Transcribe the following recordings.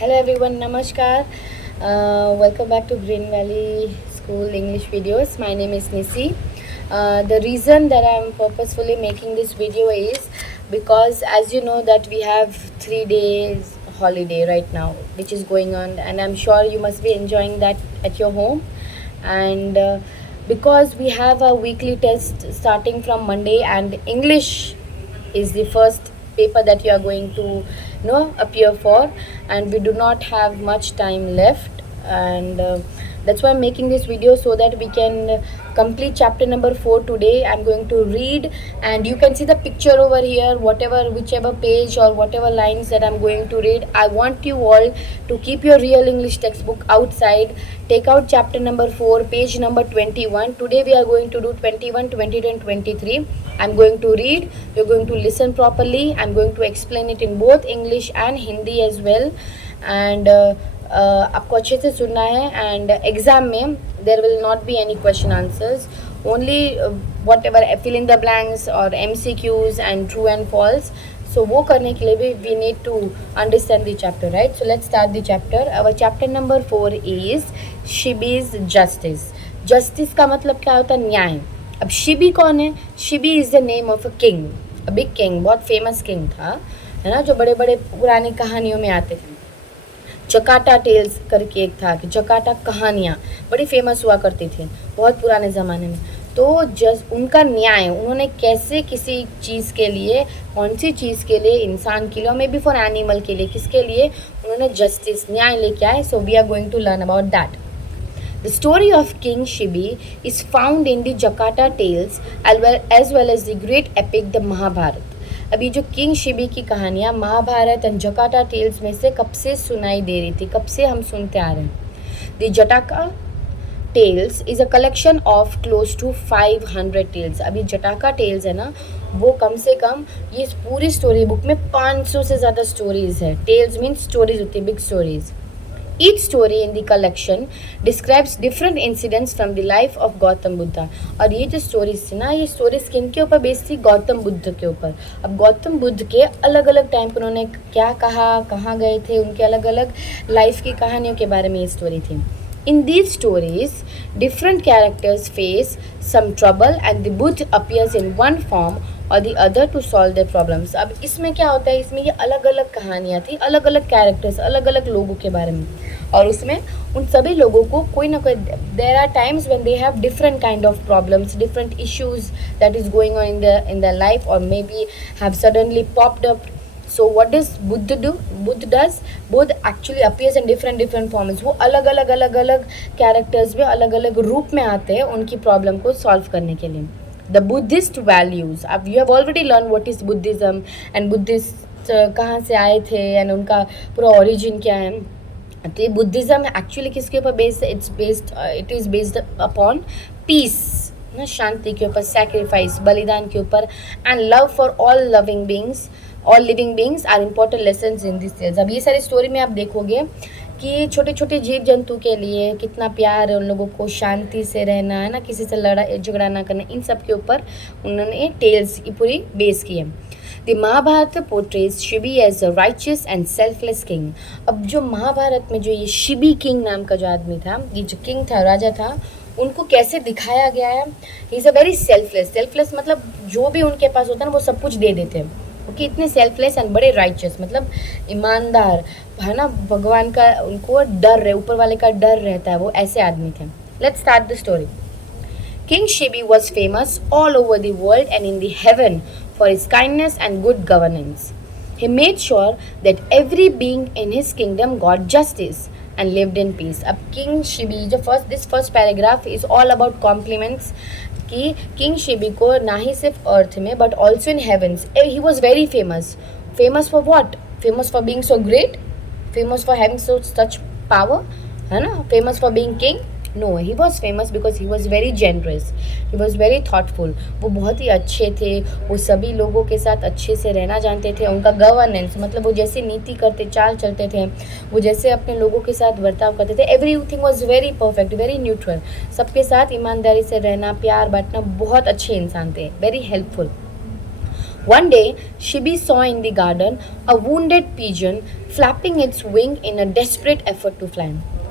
Hello everyone, Namaskar. Welcome back to Green Valley School English videos. My name is Nisi. The reason that I'm purposefully making this video is because as you know that we have 3 days holiday right now which is going on, and I'm sure you must be enjoying that at your home. And because we have a weekly test starting from Monday, and English is the first paper that you are going to appear for, and we do not have much time left. And that's why I'm making this video so that we can complete chapter number 4 today. I'm going to read, and you can see the picture over here, whichever page or whatever lines that I'm going to read. I want you all to keep your real English textbook outside. Take out chapter number 4, page number 21. Today we are going to do 21, 22 and 23. I'm going to read, you're going to listen properly. I'm going to explain it in both English and Hindi as well. And आपको अच्छे से सुनना है. And exam में there will not be any question answers, only whatever fill in the blanks और MCQs and true and false. So वो करने के लिए भी we need to understand the chapter, right? So let's start the chapter. Our chapter number 4 is Shibi's justice. Justice का मतलब क्या होता है? न्याय. अब शिबी कौन है? Shibi is the name of a king, a big king, बहुत फेमस किंग था, है ना, जो बड़े बड़े पुरानी कहानियों में आते थे. चकाटा टेल्स करके एक था, कि चकाटा कहानियाँ बड़ी फेमस हुआ करती थी बहुत पुराने ज़माने में. तो जस्ट उनका न्याय, उन्होंने कैसे किसी चीज़ के लिए, कौन सी चीज़ के लिए, इंसान के लिए, मे बी फॉर एनिमल के लिए, किसके लिए उन्होंने जस्टिस, न्याय लेके आए. So we are going to learn about that. The story of King Shibi is found in the Jakata tales as well as the great epic the Mahabharata. अभी जो किंग शिबी की कहानियाँ महाभारत एंड जकाटा टेल्स में से कब से सुनाई दे रही थी, कब से हम सुनते आ रहे हैं. The Jataka tales is a collection of close to 500 tales. अभी जटाका टेल्स है ना, वो कम से कम ये पूरी स्टोरी बुक में 500 से ज़्यादा स्टोरीज़ है. टेल्स मीन्स स्टोरीज होती है, big stories. Each story in the collection describes different incidents from the life of Gautam Buddha. और ये जो स्टोरीज थी ना, ये स्टोरीज किन के ऊपर बेस्ड थी? गौतम बुद्ध के ऊपर. अब गौतम बुद्ध के अलग अलग टाइम पर उन्होंने क्या कहा, कहाँ गए थे, उनके अलग अलग लाइफ की कहानियों के बारे में ये स्टोरी थी. In these stories, different characters face some trouble and the Buddha appears in one form or the other to solve their problems. अब इसमें क्या होता है, इसमें ये अलग अलग कहानियाँ थी, अलग अलग कैरेक्टर्स, अलग अलग लोगों के बारे में. और उसमें उन सभी लोगों को कोई ना कोई, there are times when they have different kind of problems, different issues that is going on in the life, और maybe have suddenly popped up. So what does Buddha do? Buddha actually appears in different forms. वो अलग अलग characters में अलग अलग रूप में आते हैं उनकी प्रॉब्लम को सॉल्व करने के लिए. The Buddhist values. अब you have already learned what is Buddhism and Buddhist कहाँ से आए थे and उनका पूरा origin क्या है. तो ये बुद्धिज़्म एक्चुअली किसके ऊपर बेस्ड है? It is based upon peace, ना, शांति के ऊपर, सैक्रिफाइस, बलिदान के ऊपर, and love for all living beings are important lessons in this tales. अब ये सारी स्टोरी में आप देखोगे कि छोटे छोटे जीव जंतु के लिए कितना प्यार है, उन लोगों को शांति से रहना, है ना, किसी से झगड़ा ना करना, इन सब के ऊपर उन्होंने टेल्स की पूरी बेस की है. The Mahabharata portrays Shibi as a righteous and selfless king. अब जो महाभारत में जो ये शिबी किंग नाम का जो आदमी था, ये जो किंग था, राजा था, उनको कैसे दिखाया गया है? He is a very selfless मतलब जो भी उनके पास होता है ना वो सब कुछ दे देते हैं. ओके, इतने सेल्फलेस एंड बड़े राइचियस मतलब ईमानदार, है ना, भगवान का उनको डर है, ऊपर वाले का डर रहता है, वो ऐसे आदमी थे. Let's start the story. King Shibi was famous all over the world and in the heaven for his kindness and good governance. He made sure that every being in his kingdom got justice and lived in peace. अब King Shibi जो this first paragraph is all about compliments कि King Shibi को ना ही सिर्फ अर्थ में but also in heavens he was very famous. Famous for what? Famous for being so great? Famous for having such power? है ना? Famous for being king? No, he was famous because he was very generous, he was very thoughtful. वो बहुत ही अच्छे थे, वो सभी लोगों के साथ अच्छे से रहना जानते थे. उनका गवर्नेंस मतलब वो जैसे नीति करते, चाल चलते थे, वो जैसे अपने लोगों के साथ बर्ताव करते थे, everything was very perfect, very neutral. सबके साथ ईमानदारी से रहना, प्यार बांटना, बहुत अच्छे इंसान थे, very helpful. One day, Shibi saw in the garden a wounded pigeon flapping its wing in a desperate effort to fly.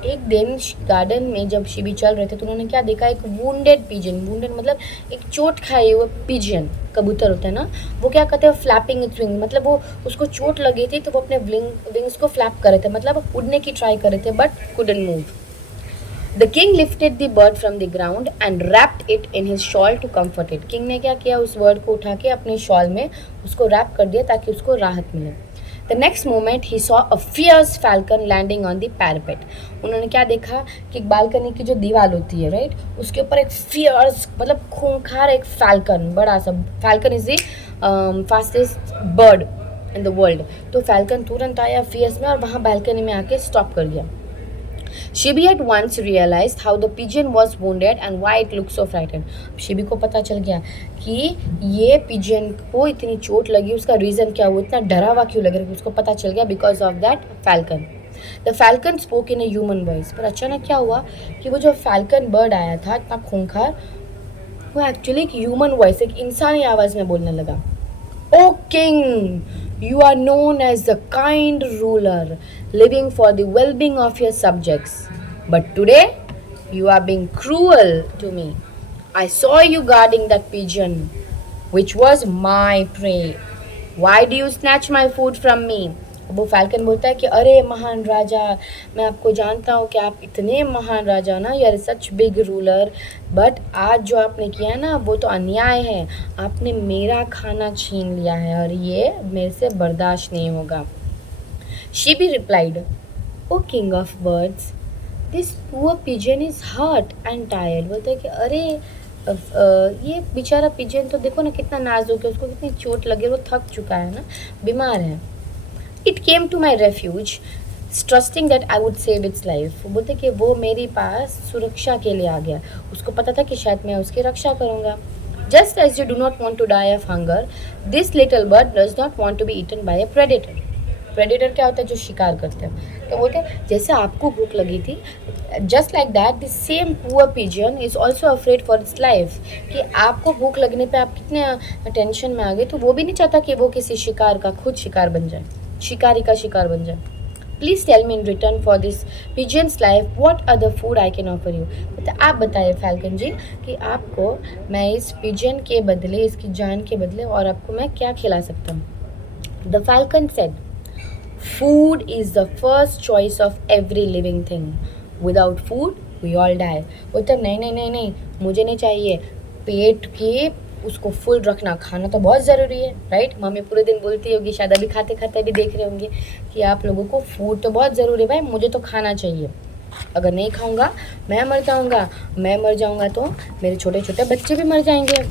एक दिन गार्डन में जब शिबी चल रहे थे तो उन्होंने क्या देखा, एक वुंडेड पिजन, वुंडेड मतलब एक चोट खाए हुए पिजन, कबूतर होता है ना, वो क्या कहते हैं फ्लैपिंग इट्स विंग, मतलब वो उसको चोट लगी थी तो वो अपने विंग्स को फ्लैप कर रहे थे, मतलब उड़ने की ट्राई कर रहे थे but couldn't move. The king lifted the bird from the ground and wrapped it in his shawl to comfort it. King ने क्या किया, उस बर्ड को उठा के अपने शॉल में उसको रैप कर दिया ताकि उसको राहत मिले. The next moment he saw a fierce falcon landing on the parapet. उन्होंने क्या देखा कि बालकनी की जो दीवार होती है राइट, उसके ऊपर एक फियर्स मतलब खूंखार एक फैल्कन, बड़ा सा falcon is the fastest bird in the world. तो फैल्कन तुरंत आया फियर्स में और वहाँ बालकनी में आके स्टॉप कर गया. Shibi at once realized how the pigeon was wounded and why it looked so frightened. Shibi को पता चल गया कि ये पिजन को इतनी चोट लगी, उसका रीज़न क्या, वो इतना डरा हुआ क्यों लग रहा है, उसको पता चल गया because of that falcon. The falcon spoke in a human voice. पर अचानक क्या हुआ कि वो जो फैल्कन बर्ड आया था इतना खूंखार, वो एक्चुअली एक ह्यूमन वॉइस, एक इंसानी आवाज़ में बोलने लगा. O king, you are known as the kind ruler, living for the well-being of your subjects. But today, you are being cruel to me. I saw you guarding that pigeon, which was my prey. Why do you snatch my food from me? वो falcon बोलता है कि अरे महान राजा, मैं आपको जानता हूँ कि आप इतने महान राजा ना, यार सच बिग रूलर, बट आज जो आपने किया ना वो तो अन्याय है, आपने मेरा खाना छीन लिया है और ये मेरे से बर्दाश्त नहीं होगा. Shibi replied, O king of birds, this poor pigeon is hurt and tired. बोलते हैं कि अरे ये बेचारा पिजन तो देखो ना कितना नाजुक है, उसको कितनी चोट लगी, वो थक चुका है ना, बीमार है. It came to my refuge, trusting that I would save its life. वो बोलते कि वो मेरे पास सुरक्षा के लिए आ गया, उसको पता था कि शायद मैं उसकी रक्षा करूँगा. Just as you do not want to die of hunger, this little bird does not want to be eaten by a predator. Predator क्या होता है, जो शिकार करते हैं. तो बोलते जैसे आपको भूख लगी थी, just like that the same poor pigeon is also afraid for its life. कि आपको भूख लगने पे आप कितने टेंशन में आ गए, तो वो भी नहीं चाहता कि वो किसी शिकार का खुद शिकार बन जाए, शिकारी का शिकार बन जाए. Please tell me in return for this pigeon's life what other food I can offer you. तो आप बताइए फैल्कन जी कि आपको मैं इस पिजन के बदले, इसकी जान के बदले और आपको मैं क्या खिला सकता हूँ. The falcon said, food is the first choice of every living thing. Without food we all die. वो तो नहीं नहीं नहीं नहीं, मुझे नहीं चाहिए. पेट की उसको फुल रखना, खाना तो बहुत ज़रूरी है राइट. मम्मी पूरे दिन बोलती होगी, शायद अभी खाते खाते भी देख रहे होंगे कि आप लोगों को फूड तो बहुत ज़रूरी है. भाई मुझे तो खाना चाहिए, अगर नहीं खाऊंगा मैं मर जाऊंगा, मैं मर जाऊंगा तो मेरे छोटे छोटे बच्चे भी मर जाएंगे.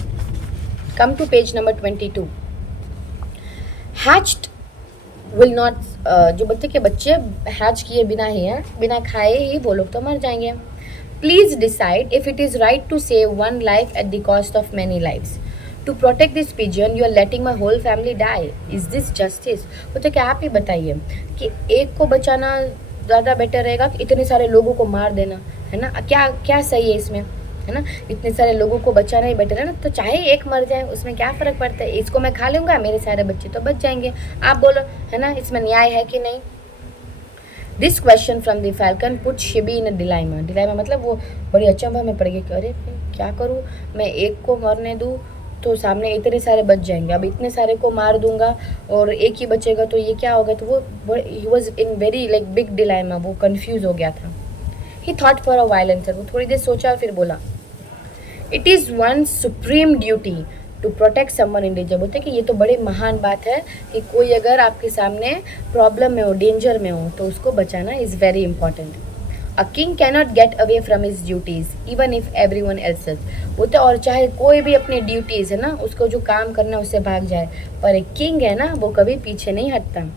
Come to page number 22. Hatched will not, जो बोलते कि बच्चे हैच किए बिना ही हैं, बिना खाए ही वो लोग तो मर जाएंगे. Please decide if it is right to save one life at the cost of many lives. To protect this pigeon, you are letting my whole family die. Is this justice? तो क्या आप ही बताइए कि एक को बचाना ज़्यादा बेटर रहेगा कि इतने सारे लोगों को मार देना, है ना. क्या क्या सही है इसमें, है ना. इतने सारे लोगों को बचाना ही बेटर है ना. तो चाहे एक मर जाए उसमें क्या फ़र्क पड़ता है, इसको मैं खा लूँगा, मेरे सारे बच्चे तो बच जाएंगे. आप बोलो, है ना, इसमें न्याय है कि नहीं. This question from the falcon put Shibi in a dilemma. Dilemma मतलब वो बड़ी अचंभा में पड़ गई कि अरे क्या करूँ, मैं एक को मरने दूँ तो सामने इतने सारे बच जाएंगे, अब इतने सारे को मार दूंगा और एक ही बचेगा तो ये क्या होगा. तो वो he was in very like big dilemma, वो कन्फ्यूज़ हो गया था. He thought for a while answer. वो थोड़ी देर सोचा फिर बोला, it is one supreme duty to protect someone in danger. बोलते कि ये तो बड़ी महान बात है कि कोई अगर आपके सामने प्रॉब्लम में हो, डेंजर में हो, तो उसको बचाना is very important. A king cannot get away from his duties even if every one else's. बोलते और चाहे कोई भी अपनी ड्यूटीज़ है ना, उसको जो काम करना है उससे भाग जाए, पर एक किंग है ना, वो कभी पीछे नहीं हटता.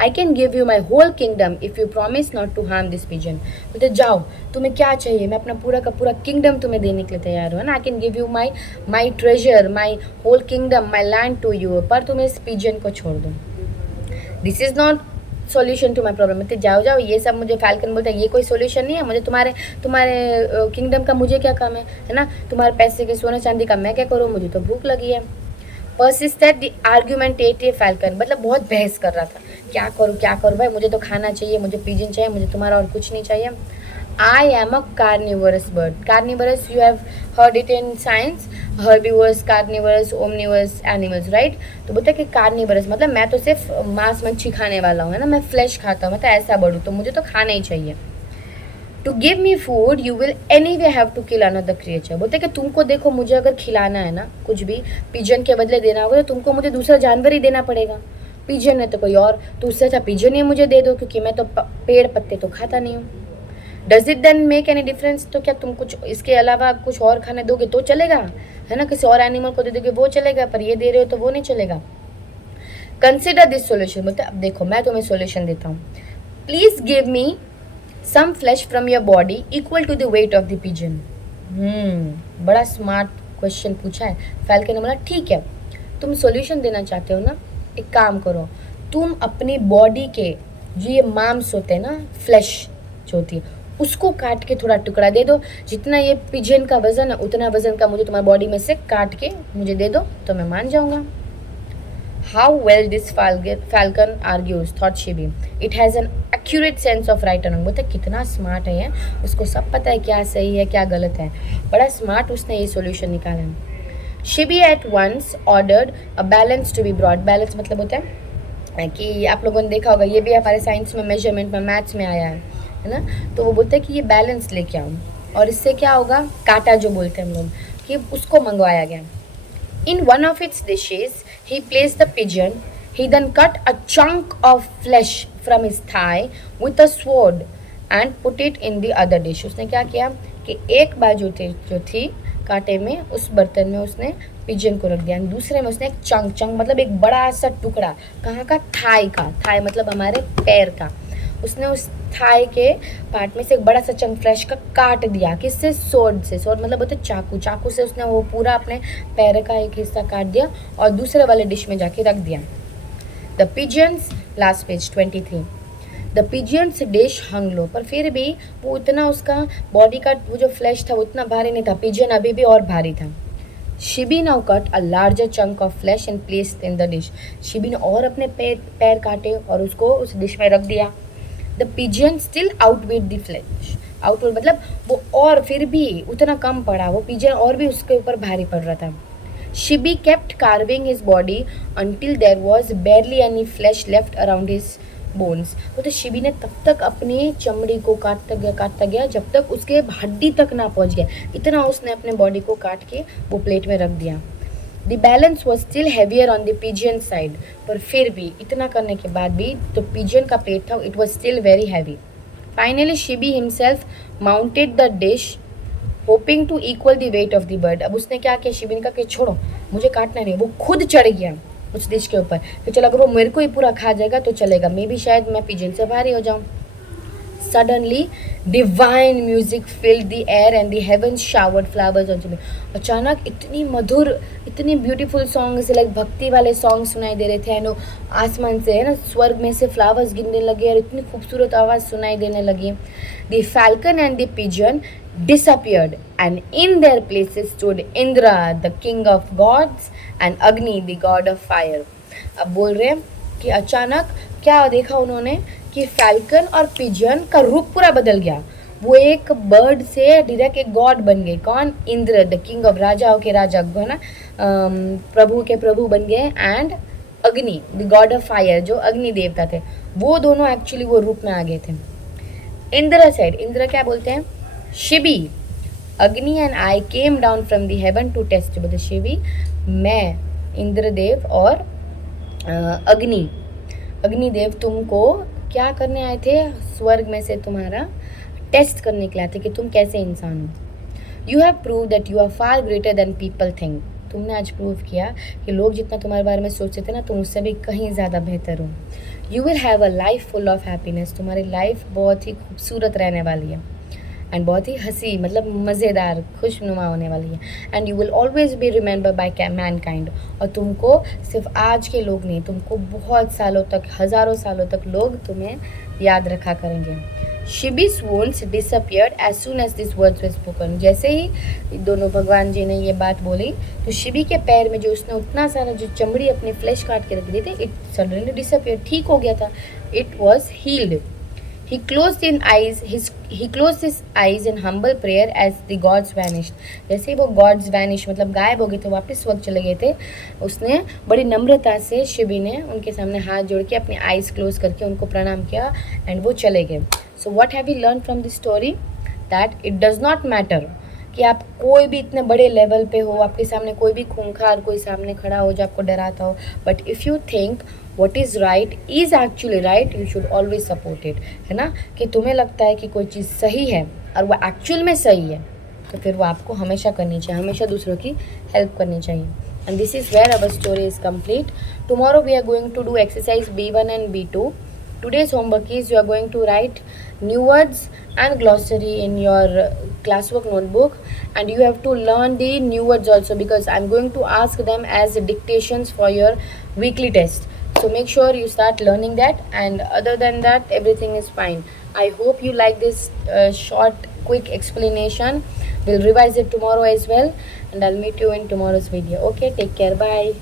I can give you my whole kingdom if you promise not to harm this pigeon. बोलते जाओ, तुम्हें क्या चाहिए, मैं अपना पूरा का पूरा किंगडम तुम्हें देने के लिए तैयार हूँ, है ना. I can give you my treasure, my whole kingdom, my land to you, पर तुम इस पिजन को छोड़ दो. This is not solution to my problem. बोलते जाओ जाओ, ये सब मुझे फैल्कन बोलते हैं ये कोई सॉल्यूशन नहीं है, मुझे तुम्हारे किंगडम का मुझे क्या काम है ना. तुम्हारे पैसे के सोने चांदी का मैं क्या करूँ, मुझे तो भूख लगी है. persisted the argumentative falcon, मतलब बहुत बहस कर रहा था, क्या करूँ भाई, मुझे तो खाना चाहिए, मुझे पिजन चाहिए, मुझे तुम्हारा और कुछ नहीं चाहिए. I am a carnivorous bird. Carnivorous, you have heard it in science. Herbivorous, carnivorous, omnivorous animals, right? तो बोलते हैं कि carnivorous मतलब मैं तो सिर्फ मांस मच्छी खाने वाला हूँ, है ना, मैं फ्लैश खाता हूँ, मतलब ऐसा बर्ड हूँ, तो मुझे तो खाना ही चाहिए. To give me food you will anyway have to kill another creature. बोलते कि तुमको देखो, मुझे अगर खिलाना है ना कुछ भी, पिजन के बदले देना होगा, तो तुमको मुझे दूसरा जानवर ही देना पड़ेगा. पिजन है तो कोई और, तो उससे अच्छा पिजन ही मुझे दे दो, क्योंकि मैं तो पेड़ पत्ते तो खाता नहीं हूँ. Does it then make any difference? तो क्या तुम कुछ इसके अलावा कुछ और खाने दोगे तो चलेगा, है ना, किसी और एनिमल को दे दोगे वो चलेगा, पर ये दे रहे हो तो वो नहीं चलेगा. Consider this solution. बोलते अब देखो मैं तुम्हें सोल्यूशन देता हूँ. Please give me some flesh from your body equal to the weight of the pigeon. बड़ा स्मार्ट क्वेश्चन पूछा है. फैल्कन ने बोला ठीक है, तुम सॉल्यूशन देना चाहते हो ना, एक काम करो, तुम अपनी बॉडी के जो ये मांस होते हैं ना, फ्लैश जो होती है, उसको काट के थोड़ा टुकड़ा दे दो. जितना ये पिजन का वजन है उतना वजन का मुझे तुम्हारी बॉडी में से काट के मुझे दे दो तो मैं मान जाऊंगा. How well this falcon argues, thought Shibi. It has an accurate sense of right and wrong. बोलते कितना स्मार्ट है ये, उसको सब पता है क्या सही है क्या गलत है. बड़ा स्मार्ट उसने ये सॉल्यूशन निकाला है. Shibi at once ordered a balance to be brought. Balance मतलब होता है कि आप लोगों ने देखा होगा, ये भी हमारे साइंस में, मेजरमेंट में, मैथ्स में आया है ना. तो वो बोलते हैं कि ये बैलेंस लेके आओ, और इससे क्या होगा, काटा जो बोलते हैं हम लोग, कि उसको मंगवाया गया. In one of its dishes, he placed the pigeon. He then cut a chunk of flesh from his thigh with a sword and put it in the other dish. उसने क्या किया कि एक बाजू जो थी कांटे में, उस बर्तन में उसने पिजन को रख दिया, दूसरे में उसने एक चंक मतलब एक बड़ा सा टुकड़ा, कहाँ का, थाई का, थाई मतलब हमारे पैर का, उसने उस थाई के पार्ट में से एक बड़ा सा चंक फ्लैश का काट दिया. किससे? सोर्ड से. सोर्ड मतलब होता है चाकू. चाकू से उसने वो पूरा अपने पैर का एक हिस्सा काट दिया और दूसरे वाले डिश में जाके रख दिया. The pigeons, last page 23. The pigeons dish hung low, पर फिर भी वो इतना, उसका बॉडी का वो जो फ्लैश था वो इतना भारी नहीं था. पिजन अभी भी और भारी था. Shibi now cut a larger chunk of flash and placed in the dish. Shibi ने और अपने पैर काटे और उसको उस डिश में रख दिया. The pigeon still outweigh the flesh. Outweigh मतलब वो और फिर भी उतना कम पड़ा, वो पिजन और भी उसके ऊपर भारी पड़ रहा था. Shibi kept carving his body until there was barely any flesh left around his bones. तो शिबी ने तब तक अपनी चमड़ी को काटता गया जब तक उसके हड्डी तक ना पहुंच गया. इतना उसने अपने बॉडी को काट के वो प्लेट में रख दिया. The balance was still heavier on the pigeon side. पर फिर भी इतना करने के बाद भी तो पिजन का प्लेट था, it was still very heavy. Finally Shibi himself mounted the dish hoping to equal the weight of the bird. अब उसने क्या किया, शिबी ने कहा कि छोड़ो मुझे काटना नहीं, वो खुद चढ़ गया उस डिश के ऊपर कि चलो अगर वो मेरे को ही पूरा खा जाएगा तो चलेगा, मे भी शायद मैं पिजन से भारी हो जाऊँ. Suddenly, divine music filled the air and the heavens showered flowers onto me. अचानक इतनी मधुर, इतनी ब्यूटीफुल सॉन्ग्स, लाइक भक्ति वाले सॉन्ग सुनाई दे रहे थे. नो आसमान से, है ना, स्वर्ग में से फ्लावर्स गिरने लगे और इतनी खूबसूरत आवाज़ सुनाई देने लगी. The falcon and the pigeon disappeared and in their places stood Indra, the king of gods, and Agni, the god of fire. अब बोल रहे हैं कि अचानक क्या देखा उन्होंने कि फैल्कन और पिजन का रूप पूरा बदल गया. वो एक बर्ड से डायरेक्ट एक गॉड बन गए. कौन? इंद्र, द किंग ऑफ, राजाओं के राजा, है ना, प्रभु के प्रभु बन गए. एंड अग्नि, द गॉड ऑफ फायर, जो अग्नि देवता थे, वो दोनों एक्चुअली वो रूप में आ गए थे. इंद्र साइड, इंद्र क्या बोलते हैं? Shibi, Agni and I came down from the heaven to test. बोलते शिबी, मैं, इंद्रदेव और अग्निदेव तुमको क्या करने आए थे? स्वर्ग में से तुम्हारा टेस्ट करने के लिए आए थे कि तुम कैसे इंसान हो. You have prove that you are far greater than people think. तुमने आज प्रूव किया कि लोग जितना तुम्हारे बारे में सोचते थे ना, तुम उससे भी कहीं ज़्यादा बेहतर हो. You will have a life full of happiness. तुम्हारी लाइफ बहुत ही खूबसूरत रहने वाली है एंड बहुत ही हंसी, मतलब मज़ेदार, खुशनुमा होने वाली है. And you will always be remember by mankind. और तुमको सिर्फ आज के लोग नहीं, तुमको बहुत सालों तक, हज़ारों सालों तक लोग तुम्हें याद रखा करेंगे. Shibi's wounds disappeared as soon as these words were spoken. जैसे ही दोनों भगवान जी ने ये बात बोली तो शिबी के पैर में जो उसने उतना सारा जो चमड़ी अपनी फ्लैश काट के रख दी थी, इट सडनली डिसअपियर, ठीक हो गया था. It was healed. He closed his eyes in humble prayer as the gods vanished. जैसे ही वो gods vanish मतलब गायब हो गए थे, वापस स्वर्ग चले गए थे, उसने बड़ी नम्रता से शिबी ने उनके सामने हाथ जोड़ के अपने आईज क्लोज करके उनको प्रणाम किया एंड वो चले गए. So what have we learn from this story? That it does not matter कि आप कोई भी इतने बड़े लेवल पे हो, आपके सामने कोई भी खूंखार कोई सामने खड़ा हो जो आपको डराता हो, but if you think what is right is actually right, you should always support it. है ना, कि तुम्हें लगता है कि कोई चीज़ सही है और वो एक्चुअल में सही है तो फिर वो आपको हमेशा करनी चाहिए, हमेशा दूसरों की हेल्प करनी चाहिए. And this is where our story is complete. Tomorrow we are going to do exercise B1 and B2. Today's homework is you are going to write new words and glossary in your classwork notebook, and you have to learn the new words also because I'm going to ask them as dictations for your weekly test. So make sure you start learning that, and other than that everything is fine. I hope you like this short quick explanation. We'll revise it tomorrow as well, and I'll meet you in tomorrow's video. Okay, take care, bye.